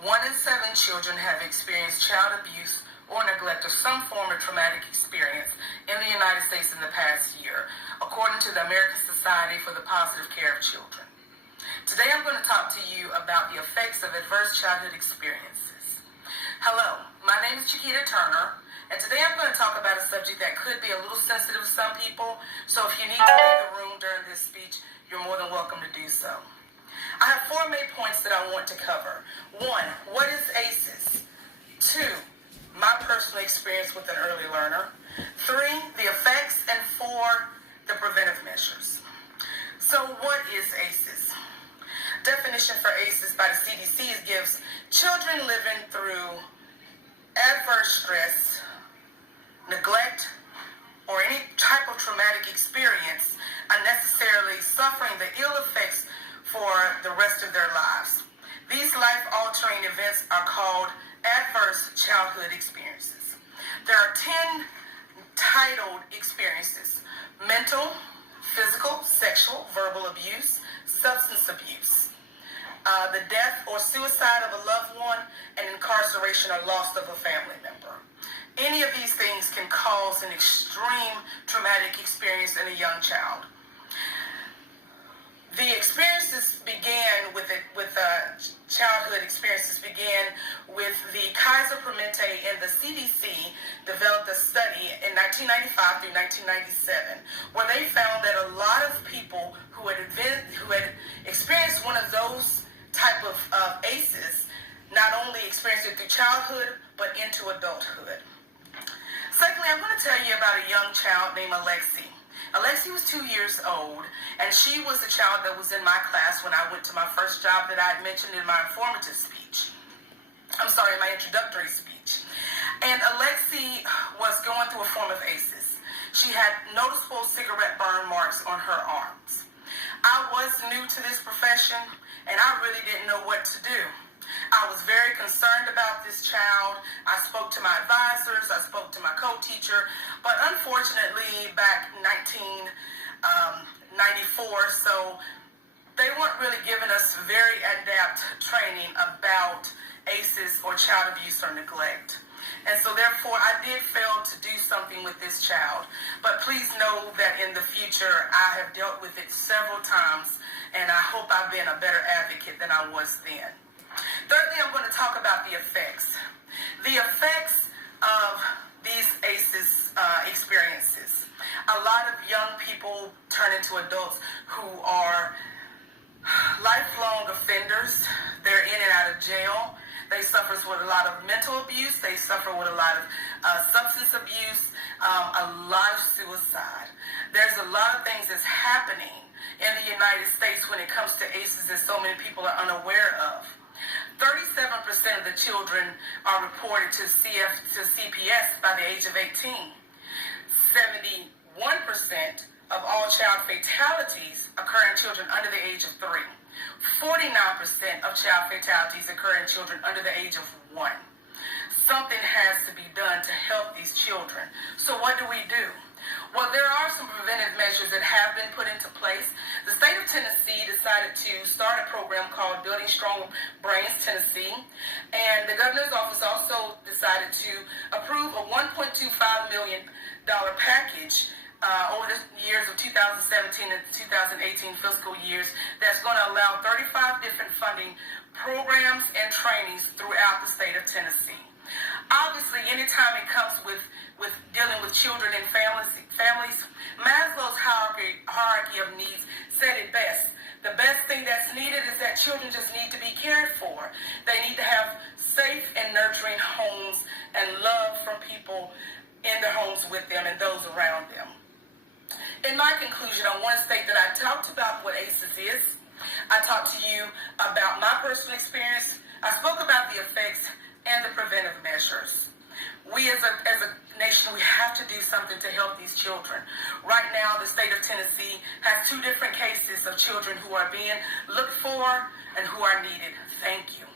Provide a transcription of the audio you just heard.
1 in 7 children have experienced child abuse or neglect or some form of traumatic experience in the United States in the past year, according to the American Society for the Positive Care of Children. Today I'm going to talk to you about the effects of adverse childhood experiences. Hello, my name is Chiquita Turner, and today I'm going to talk about a subject that could be a little sensitive to some people, so if you need to leave the room during this speech, you're more than welcome to do so. I have 4 main points that I want to cover. 1, what is ACEs? 2, my personal experience with an early learner. 3, the effects, and 4, the preventive measures. So what is ACEs? Definition for ACEs by the CDC gives children living through adverse stress, neglect, or any type of traumatic experience unnecessarily suffering the ill effects for the rest of their lives. These life-altering events are called adverse childhood experiences. There are 10 titled experiences: mental, physical, sexual, verbal abuse, substance abuse, the death or suicide of a loved one, and incarceration or loss of a family member. Any of these things can cause an extreme traumatic experience in a young child. The experiences began childhood experiences began with the Kaiser Permanente, and the CDC developed a study in 1995 through 1997 where they found that a lot of people who had experienced one of those type of ACEs not only experienced it through childhood but into adulthood. Secondly, I'm going to tell you about a young child named Alexi. Alexi was 2 years old, and she was the child that was in my class when I went to my first job that I had mentioned in my my introductory speech. And Alexi was going through a form of ACEs. She had noticeable cigarette burn marks on her arms. I was new to this profession, and I really didn't know what to do. I was very concerned about this child. I spoke to my advisors, I spoke to my co-teacher, but unfortunately back in 1994, so they weren't really giving us very adept training about ACEs or child abuse or neglect. And so therefore I did fail to do something with this child. But please know that in the future I have dealt with it several times, and I hope I've been a better advocate than I was then. Thirdly, I'm going to talk about the effects. The effects of these ACEs experiences. A lot of young people turn into adults who are lifelong offenders. They're in and out of jail. They suffer with a lot of mental abuse. They suffer with a lot of substance abuse, a lot of suicide. There's a lot of things that's happening in the United States when it comes to ACEs that so many people are unaware of. 37% of the children are reported to CPS by the age of 18. 71% of all child fatalities occur in children under the age of 3. 49% of child fatalities occur in children under the age of 1. Something has to be done to help these children. So what do we do? Well, there are some preventive measures that have been put into place. The state of Tennessee decided to start a program called Building Strong Brains Tennessee, and the governor's office also decided to approve a $1.25 million package over the years of 2017 and 2018 fiscal years that's going to allow 35 different funding programs and trainings throughout the state of Tennessee. Obviously, anytime it comes with dealing with children and families, Maslow's hierarchy of needs said it best. The best thing that's needed is that children just need to be cared for. They need to have safe and nurturing homes and love from people in their homes with them and those around them. In my conclusion, I want to state that I talked about what ACEs is. I talked to you about my personal experience. I spoke about the effects and the preventive measures. We as a nation, we have to do something to help these children. Right now, the state of Tennessee has 2 different cases of children who are being looked for and who are needed. Thank you.